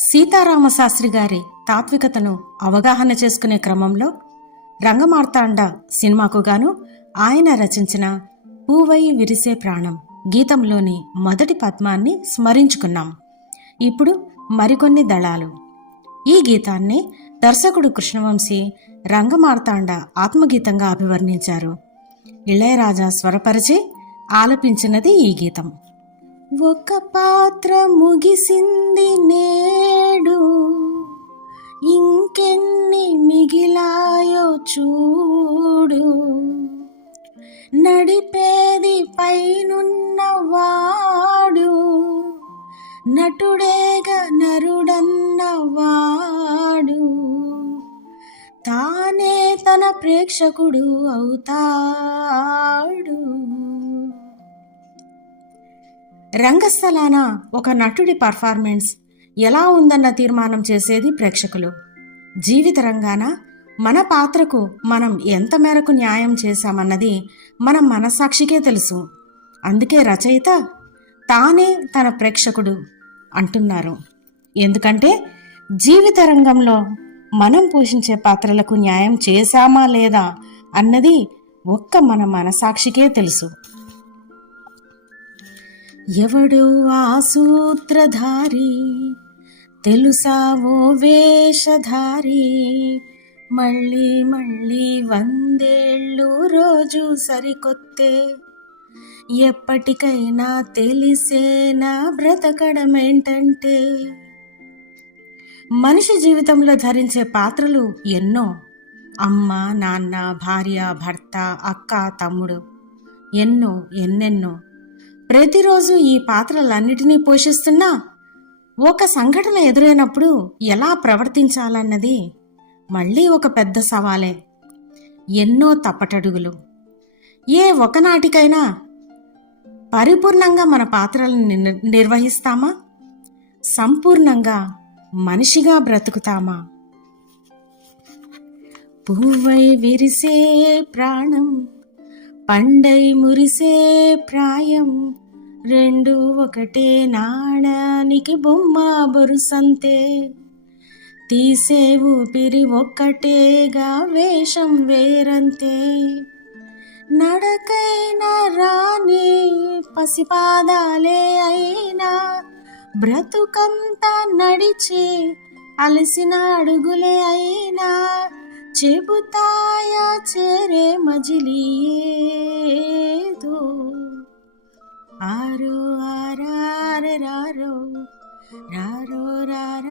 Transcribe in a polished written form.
సీతారామశాస్త్రి గారి తాత్వికతను అవగాహన చేసుకునే క్రమంలో రంగమార్తాండ సినిమాకు గాను ఆయన రచించిన పూవై విరిసే ప్రాణం గీతంలోని మొదటి పద్మాన్ని స్మరించుకున్నాం. ఇప్పుడు మరికొన్ని దళాలు. ఈ గీతాన్ని దర్శకుడు కృష్ణవంశీ రంగమార్తాండ ఆత్మగీతంగా అభివర్ణించారు. ఇళయరాజా స్వరపరిచి ఆలపించినది ఈ గీతం. ఒక పాత్ర ముగిసింది నేడు, ఇంకెన్ని మిగిలాయో చూడు, నడిపేది పైనున్నవాడు, నటుడేగా నరుడన్నవాడు, తానే తన ప్రేక్షకుడు అవుతాడు. రంగస్థలాన ఒక నటుడి పర్ఫార్మెన్స్ ఎలా ఉందన్న తీర్మానం చేసేది ప్రేక్షకులు. జీవిత రంగాన మన పాత్రకు మనం ఎంత మేరకు న్యాయం చేశామన్నది మన మనస్సాక్షికే తెలుసు. అందుకే రచయిత తానే తన ప్రేక్షకుడు అంటున్నారు. ఎందుకంటే జీవిత రంగంలో మనం పోషించే పాత్రలకు న్యాయం చేశామా లేదా అన్నది ఒక్క మన మనసాక్షికే తెలుసు. ఎవడు ఆ సూత్రధారి, తెలుసా ఓ వేషధారి, మళ్ళీ మళ్ళీ 100 ఏళ్ళు రోజు సరికొత్తే, ఎప్పటికైనా తెలిసేనా బ్రతకడమేంటంటే. మనిషి జీవితంలో ధరించే పాత్రలు ఎన్నో. అమ్మ, నాన్న, భార్య, భర్త, అక్క, తమ్ముడు, ఎన్నెన్నో. ప్రతిరోజు ఈ పాత్రలన్నిటినీ పోషిస్తున్నా ఒక సంఘటన ఎదురైనప్పుడు ఎలా ప్రవర్తించాలన్నది మళ్ళీ ఒక పెద్ద సవాలే. ఎన్నో తప్పటడుగులు. ఏ ఒకనాటికైనా పరిపూర్ణంగా మన పాత్రలను నిర్వహిస్తామా? సంపూర్ణంగా మనిషిగా బ్రతుకుతామా? పువ్వై విరిసే ప్రాణం, పండై మురిసే ప్రాయం, రెండు ఒకటే నాణానికి బొమ్మ బొరుసంతే, తీసే ఊపిరి ఒక్కటేగా వేషం వేరంతే, నడకైనా రాని పసిపాదాలే అయినా, బ్రతుకంతా నడిచే అలసిన అడుగులే అయినా, చెబుతాయా చేరే మజిలీ ఏదో. ఆరో ఆరారే రారో రారో రారా.